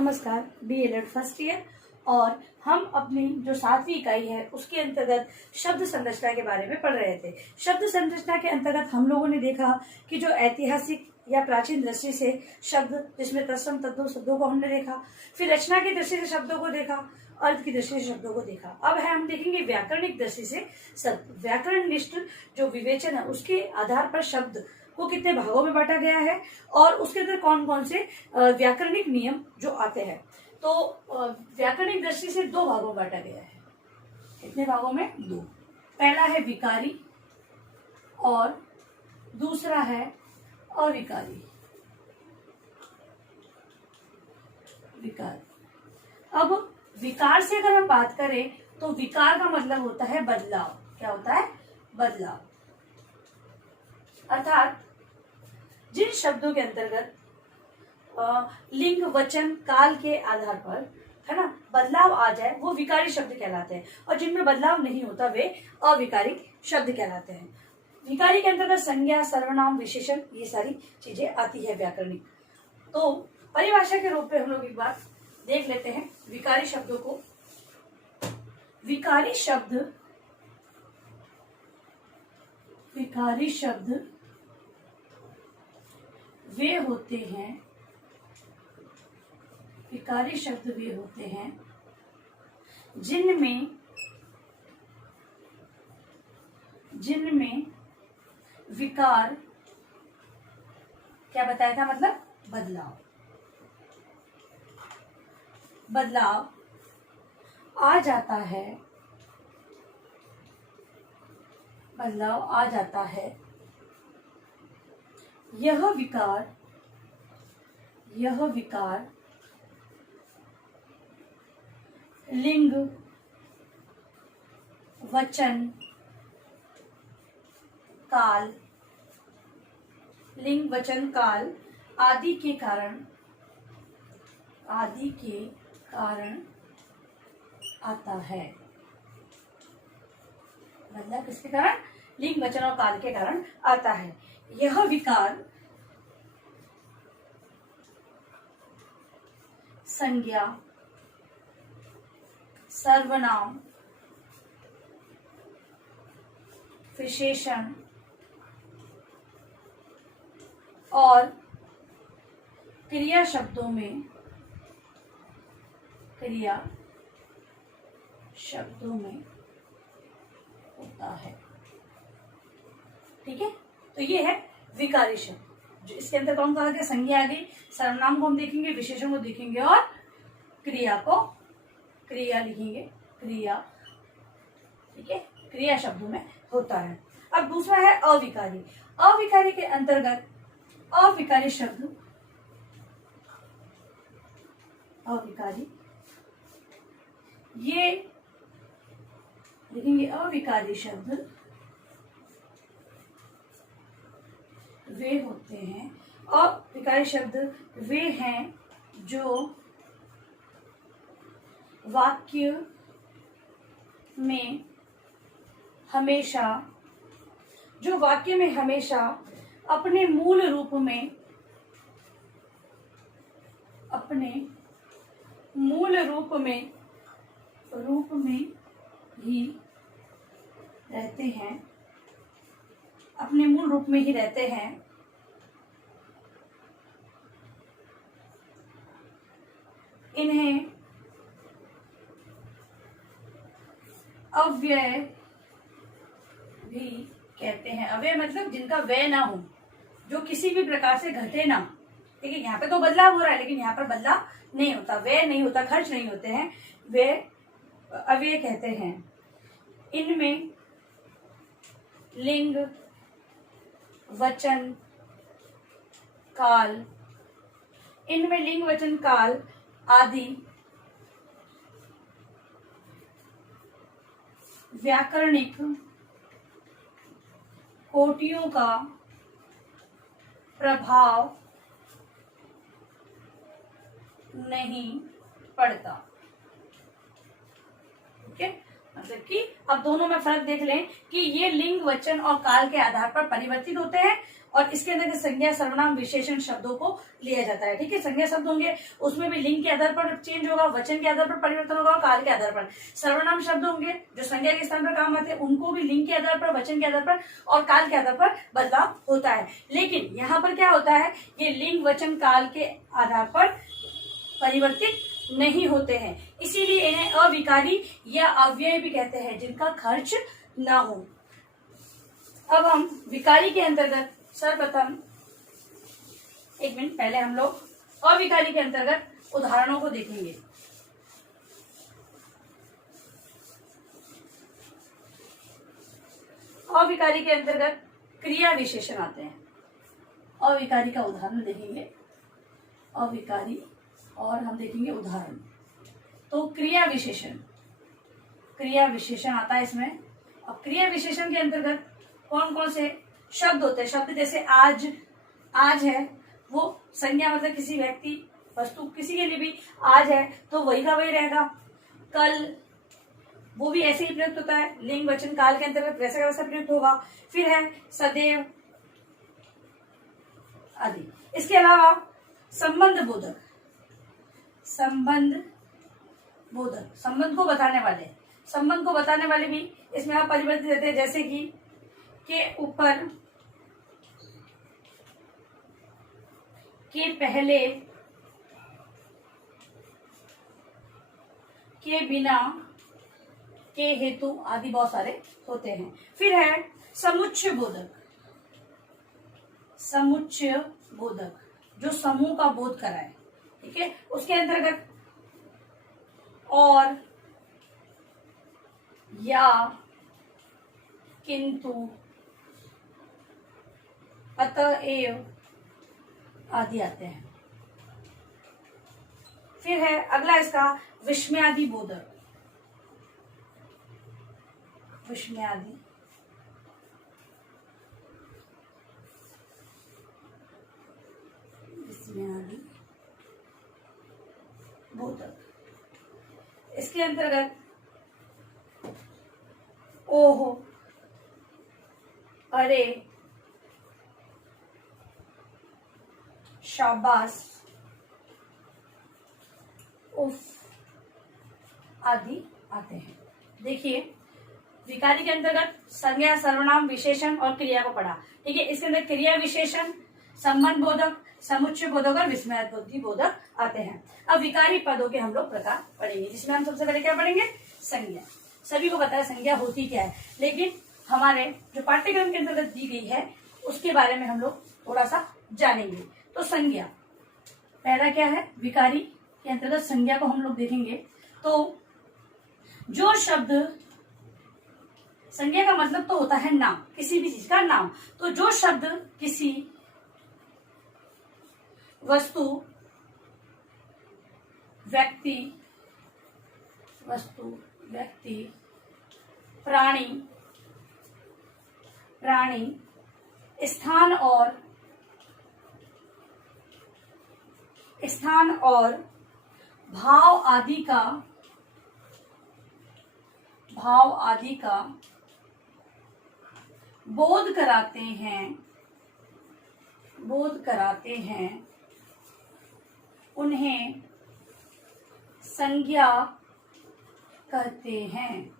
नमस्कार, DELED first year और हम अपनी जो 7वीं इकाई है उसके अंतर्गत शब्द संरचना के बारे में पढ़ रहे थे। शब्द संरचना के अंतर्गत हम लोगों ने देखा कि जो ऐतिहासिक या प्राचीन दृष्टि से शब्द, जिसमें तत्सम तद्भव शब्दों को हमने देखा, फिर रचना की दृष्टि से शब्दों को देखा, अर्थ की दृष्टि से शब्दों को देखा। अब है हम देखेंगे व्याकरणिक दृष्टि से शब्द। व्याकरणनिष्ठ जो विवेचन है उसके आधार पर शब्द को कितने भागों में बांटा गया है और उसके अंदर कौन कौन से व्याकरणिक नियम जो आते हैं। तो व्याकरणिक दृष्टि से 2 भागों में बांटा गया है। कितने भागों में? 2। पहला है विकारी और दूसरा है अविकारी। विकार। अब विकार से अगर हम बात करें तो विकार का मतलब होता है बदलाव। क्या होता है? बदलाव। अर्थात जिन शब्दों के अंतर्गत लिंग, वचन, काल के आधार पर है ना बदलाव आ जाए वो विकारी शब्द कहलाते हैं, और जिनमें बदलाव नहीं होता वे अविकारी शब्द कहलाते हैं। विकारी के अंतर्गत संज्ञा, सर्वनाम, विशेषण, ये सारी चीजें आती है व्याकरणिक। तो परिभाषा के रूप में हम लोग एक बार देख लेते हैं विकारी शब्दों को। विकारी शब्द वे होते हैं, विकारी शब्द वे होते हैं जिनमें विकार, क्या बताया था, मतलब बदलाव आ जाता है। यह विकार लिंग, वचन, काल आदि के कारण आता है। मतलब किसके कारण? लिंग, वचन और काल के कारण आता है। यह विकार संज्ञा, सर्वनाम, विशेषण और क्रिया शब्दों में होता है। ठीक है, तो ये है विकारी शब्द। जो इसके अंदर कौन कहा गया? संज्ञा आ गई, सर्वनाम को हम देखेंगे, विशेषण को देखेंगे और क्रिया लिखेंगे, क्रिया। ठीक है, क्रिया शब्दों में होता है। अब दूसरा है अविकारी। अविकारी के अंतर्गत अविकारी शब्द, ये लिखेंगे अविकारी शब्द वे होते हैं। अविकारी शब्द वे हैं जो वाक्य में हमेशा अपने मूल रूप में ही रहते हैं, अपने मूल रूप में ही रहते हैं। इन्हें अव्यय भी कहते हैं। अव्यय मतलब जिनका व्यय ना हो, जो किसी भी प्रकार से घटे ना। ठीक है, यहाँ पे तो बदलाव हो रहा है लेकिन यहाँ पर बदलाव नहीं होता, व्यय नहीं होता, खर्च नहीं होते हैं, वे अव्यय कहते हैं। इनमें लिंग, वचन, काल आदि व्याकरणिक कोटियों का प्रभाव नहीं पड़ता। ठीक है, मतलब कि अब दोनों में फर्क देख लें कि ये लिंग, वचन और काल के आधार पर परिवर्तित होते हैं और इसके अंदर संज्ञा, सर्वनाम, विशेषण शब्दों को लिया जाता है। ठीक है, संज्ञा शब्द होंगे उसमें भी लिंग के आधार पर चेंज होगा, वचन के आधार पर परिवर्तन होगा और काल के आधार पर। सर्वनाम शब्द होंगे जो संज्ञा के स्थान पर काम आते हैं, उनको भी लिंग के आधार पर, वचन के आधार पर और काल के आधार पर बदलाव होता है। लेकिन यहाँ पर क्या होता है, ये लिंग, वचन, काल के आधार पर परिवर्तित नहीं होते हैं, इसीलिए इन्हें अविकारी या अव्यय भी कहते हैं, जिनका खर्च ना हो। अब हम विकारी के अंतर्गत सर्वप्रथम एक मिनट पहले हम लोग अविकारी के अंतर्गत उदाहरणों को देखेंगे। अविकारी के अंतर्गत क्रिया विशेषण आते हैं। अविकारी का उदाहरण देखेंगे, अविकारी और हम देखेंगे उदाहरण। तो क्रिया विशेषण, क्रिया विशेषण आता है इसमें। अब क्रिया विशेषण के अंतर्गत कौन कौन से शब्द होते हैं, शब्द जैसे आज, आज है वो संज्ञा मतलब किसी व्यक्ति, वस्तु, किसी के लिए भी आज है तो वही का वही रहेगा। कल वो भी ऐसे ही प्रयुक्त होता है, लिंग, वचन, काल के अंतर्गत वैसा का वैसा प्रयुक्त होगा। फिर है सदैव आदि। इसके अलावा संबंध बोधक, संबंध बोधक, संबंध को बताने वाले, संबंध को बताने वाले भी इसमें आप परिवर्तित रहते हैं, जैसे कि के ऊपर, के पहले, के बिना, के हेतु आदि बहुत सारे होते हैं। फिर है समुच्चय बोधक, समुच्चय बोधक जो समूह का बोध कराए। ठीक है, उसके अंतर्गत और, या, किंतु, अतएव आदि आते हैं। फिर है अगला इसका विस्मयादि बोधक, विस्मयादि, विस्मयादि बोधक। इसके अंतर्गत ओह, अरे, शाबाश, उफ आदि आते हैं। देखिए, विकारी के अंतर्गत संज्ञा, सर्वनाम, विशेषण और क्रिया को पढ़ा। ठीक है, इसके अंदर क्रिया विशेषण, संबंध बोधक, समुच्चय बोधक और विस्मयादि बोधक आते हैं। अब विकारी पदों के हम लोग प्रकार पढ़ेंगे, जिसमें हम सबसे पहले क्या पढ़ेंगे, संज्ञा। सभी को पता है संज्ञा होती क्या है, लेकिन हमारे जो पाठ्यक्रम के अंतर्गत दी गई है उसके बारे में हम लोग थोड़ा सा जानेंगे। तो संज्ञा पहला क्या है, विकारी के अंतर्गत संज्ञा को हम लोग देखेंगे। तो जो शब्द, संज्ञा का मतलब तो होता है नाम, किसी भी चीज का नाम। तो जो शब्द किसी वस्तु, व्यक्ति, वस्तु, व्यक्ति, प्राणी, प्राणी, स्थान और भाव आदि का बोध कराते हैं, उन्हें संज्ञा कहते हैं,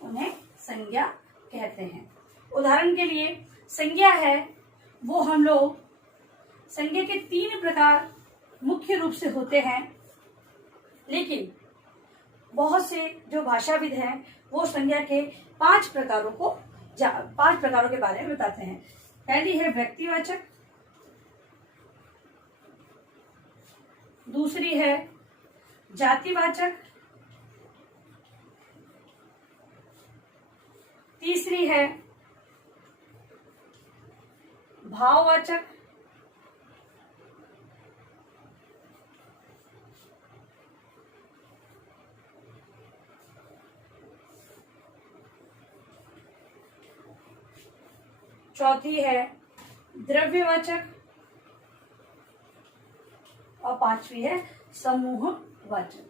उन्हें संज्ञा कहते हैं। उदाहरण के लिए संज्ञा है वो हम लोग, संज्ञा के 3 प्रकार मुख्य रूप से होते हैं, लेकिन बहुत से जो भाषाविद हैं वो संज्ञा के 5 प्रकारों के बारे में बताते हैं। पहली है व्यक्तिवाचक, दूसरी है जातिवाचक, तीसरी है भाववाचक, चौथी है द्रव्यवाचक और 5वीं है समूहवाचक।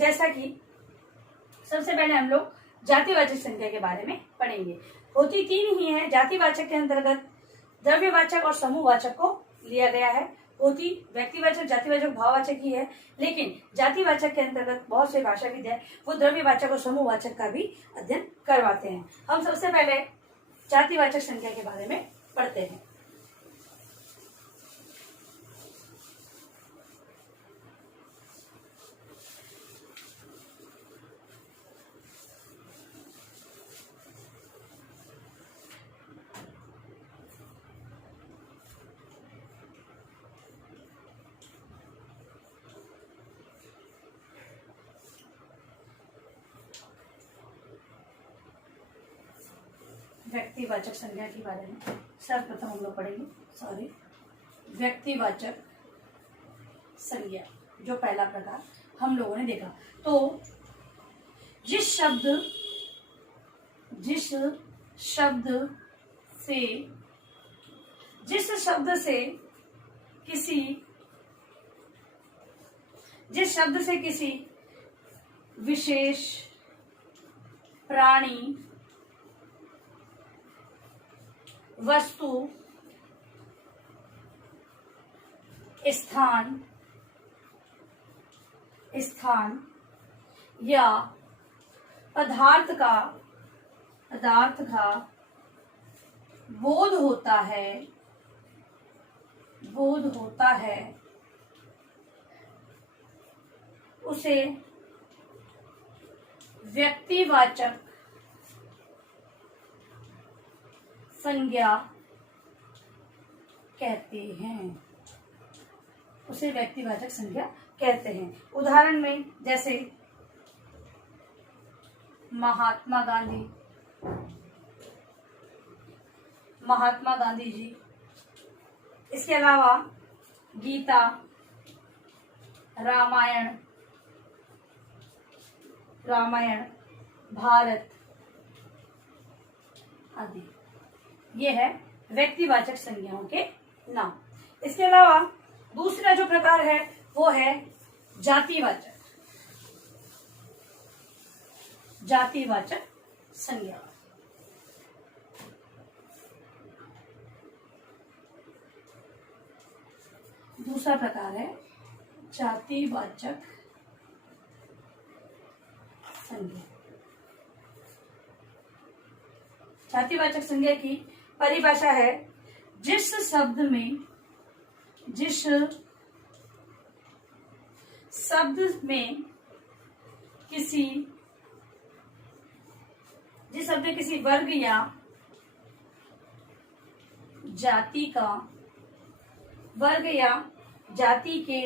जैसा कि सबसे पहले हम लोग जातिवाचक संज्ञा के बारे में पढ़ेंगे। होती तीन ही है। जातिवाचक के अंतर्गत द्रव्यवाचक और समूहवाचक को लिया गया है। होती व्यक्तिवाचक, जातिवाचक, भाववाचक ही है, लेकिन जातिवाचक के अंतर्गत बहुत से भाषाविद हैं वो द्रव्यवाचक और समूहवाचक का भी अध्ययन करवाते हैं। हम सबसे पहले जातिवाचक संज्ञा के बारे में पढ़ते हैं। व्यक्तिवाचक संज्ञा के बारे में सर्वप्रथम हम लोग पढ़ेंगे। व्यक्तिवाचक संज्ञा जो पहला प्रकार हम लोगों ने देखा, तो जिस शब्द से किसी विशेष प्राणी, वस्तु, स्थान या पदार्थ का बोध होता है उसे व्यक्तिवाचक संज्ञा कहते हैं। उदाहरण में जैसे महात्मा गांधी जी, इसके अलावा गीता, रामायण, भारत आदि, ये है व्यक्तिवाचक संज्ञाओं के नाम। इसके अलावा दूसरा जो प्रकार है वो है जातिवाचक संज्ञा। दूसरा प्रकार है जातिवाचक संज्ञा। जातिवाचक संज्ञा की परिभाषा है जिस शब्द किसी वर्ग या जाति के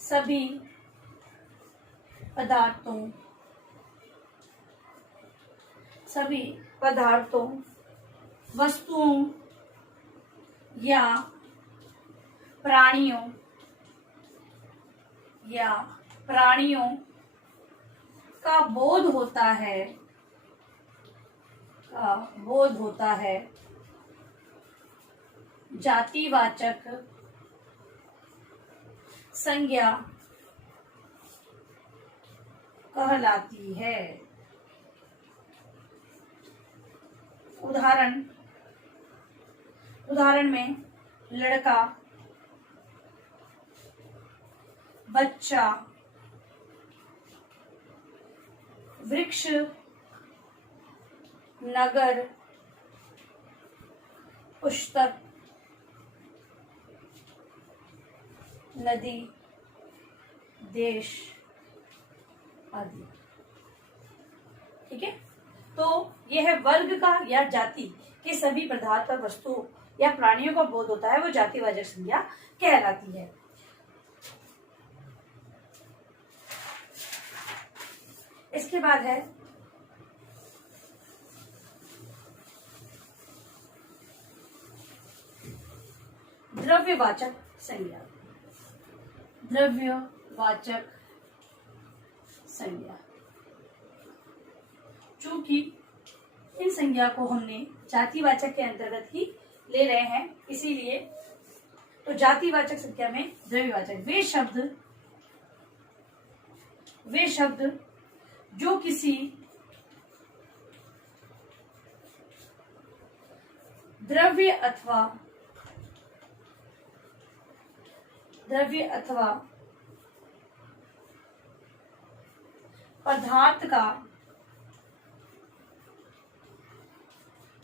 सभी पदार्थों, वस्तुओं या प्राणियों का बोध होता है जातिवाचक संज्ञा कहलाती है। उदाहरण में लड़का, बच्चा, वृक्ष, नगर, पुस्तक, नदी, देश आदि। ठीक है, तो यह है वर्ग का या जाति के सभी पदार्थ और वस्तुओं या प्राणियों का बोध होता है, वो जातिवाचक संज्ञा कहलाती है। इसके बाद है द्रव्यवाचक संज्ञा। चूंकि इन संज्ञा को हमने जातिवाचक के अंतर्गत ही ले रहे हैं, इसीलिए तो जातिवाचक संज्ञा में द्रव्यवाचक वे शब्द वे शब्द जो किसी द्रव्य अथवा पदार्थ का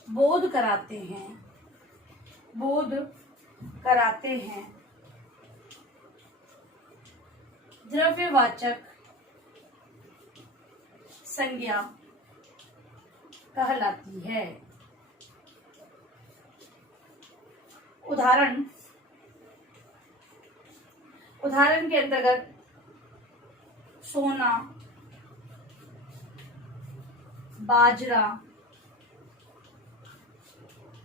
बोध कराते हैं द्रव्यवाचक संज्ञा कहलाती है। उदाहरण के अंतर्गत सोना, बाजरा,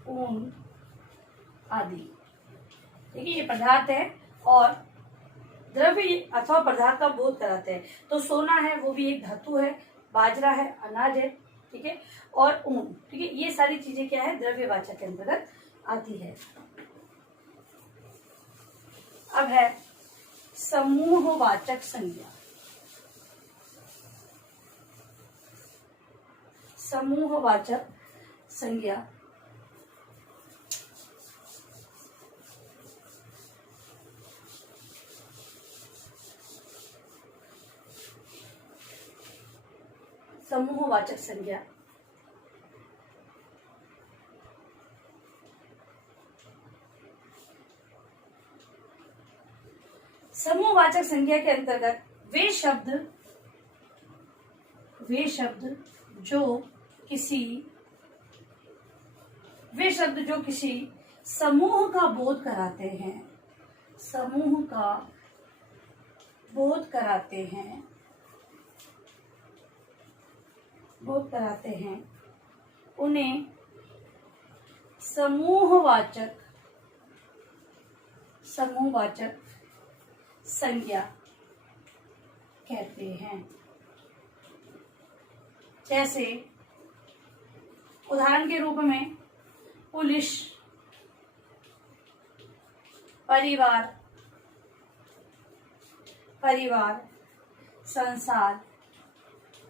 ऊन आदि। देखिए ये पदार्थ है और द्रव्य अथवा पदार्थ का बोध कराते हैं। तो सोना है वो भी एक धातु है, बाजरा है अनाज है, ठीक है, और ऊन, ठीक है, ये सारी चीजें क्या है, द्रव्यवाचक के अंतर्गत आती है। अब है समूहवाचक संज्ञा। समूहवाचक संज्ञा समूहवाचक संज्ञा समूहवाचक संज्ञा के अंतर्गत वे शब्द जो किसी समूह का बोध कराते हैं उन्हें समूहवाचक संज्ञा कहते हैं। जैसे उदाहरण के रूप में पुलिस, परिवार, संसार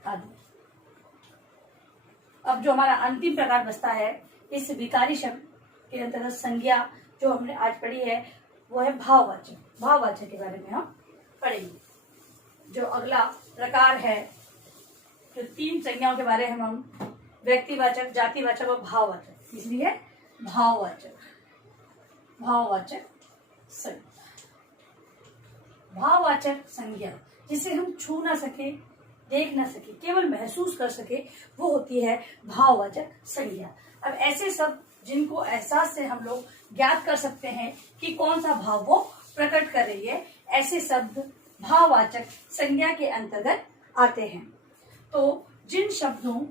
आदि। अब जो हमारा अंतिम प्रकार बचता है इस विकारी शब्द के अंतर्गत संज्ञा जो हमने आज पढ़ी है वो है भाववाचक के बारे में हम पढ़ेंगे। जो अगला प्रकार है, जो 3 संज्ञाओं के बारे में हम व्यक्तिवाचक, जातिवाचक और भाववाचक, इसलिए भाववाचक संज्ञा। भाववाचक संज्ञा जिसे हम छू ना सके, देख ना सके, केवल महसूस कर सके, वो होती है भाववाचक संज्ञा। अब ऐसे शब्द जिनको एहसास से हम लोग ज्ञात कर सकते हैं कि कौन सा भाव वो प्रकट कर रही है, ऐसे शब्द भाववाचक संज्ञा के अंतर्गत आते हैं। तो जिन शब्दों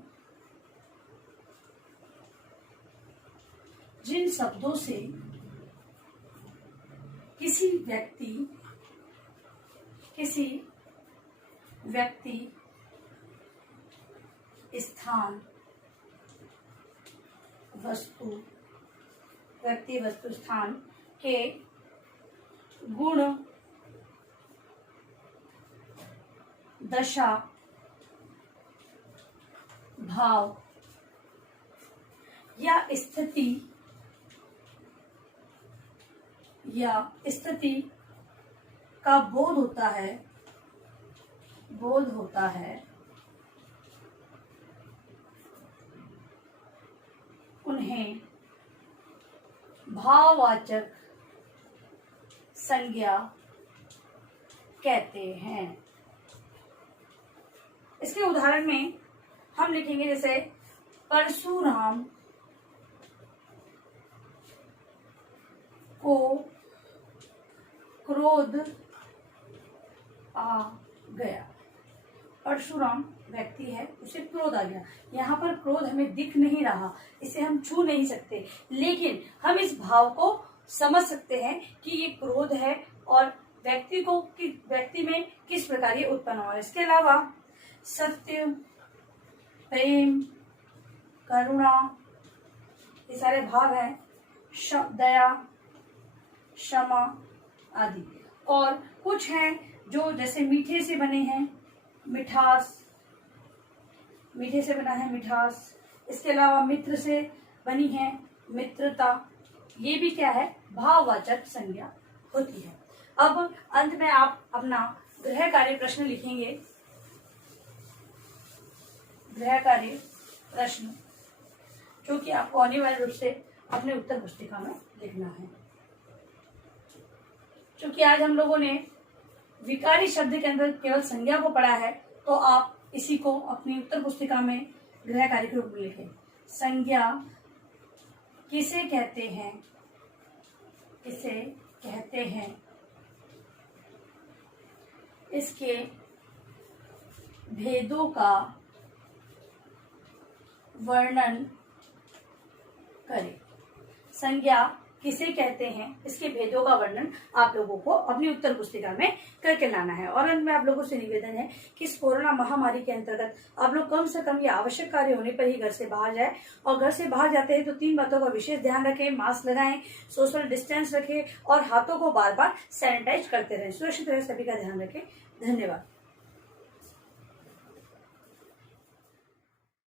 से किसी व्यक्ति, स्थान, वस्तु स्थान के गुण, दशा, भाव या स्थिति का बोध होता है उन्हें भाववाचक संज्ञा कहते हैं। इसके उदाहरण में हम लिखेंगे जैसे परशुराम को क्रोध आ गया। परशुराम व्यक्ति है, उसे क्रोध आ गया। यहाँ पर क्रोध हमें दिख नहीं रहा, इसे हम छू नहीं सकते, लेकिन हम इस भाव को समझ सकते हैं कि ये क्रोध है और व्यक्ति में किस प्रकार ये उत्पन्न हुआ। इसके अलावा सत्य, प्रेम, करुणा, ये सारे भाव हैं, दया, क्षमा आदि। और कुछ हैं जो जैसे मीठे से बने हैं, मिठास, मीठे से बना है मिठास। इसके अलावा मित्र से बनी है मित्रता। ये भी क्या है, भाववाचक संज्ञा होती है। अब अंत में आप अपना गृह कार्य प्रश्न लिखेंगे। गृह कार्य प्रश्न जो कि आपको अनिवार्य रूप से अपने उत्तर पुस्तिका में लिखना है। क्योंकि आज हम लोगों ने विकारी शब्द के अंदर केवल संज्ञा को पढ़ा है, तो आप इसी को अपनी उत्तर पुस्तिका में गृह कार्य के रूप में लिखें। संज्ञा किसे कहते हैं, किसे कहते हैं, इसके भेदों का वर्णन करें। संज्ञा किसे कहते हैं, इसके भेदों का वर्णन आप लोगों को अपनी उत्तर पुस्तिका में करके लाना है। और अंत में आप लोगों से निवेदन है कि इस कोरोना महामारी के अंतर्गत आप लोग कम से कम ये आवश्यक कार्य होने पर ही घर से बाहर जाए, और घर से बाहर जाते हैं तो 3 बातों का विशेष ध्यान रखें। मास्क लगाएं, सोशल डिस्टेंस रखें और हाथों को बार बार सैनिटाइज करते रहें। सुरक्षित रहे, सभी का ध्यान रखें। धन्यवाद।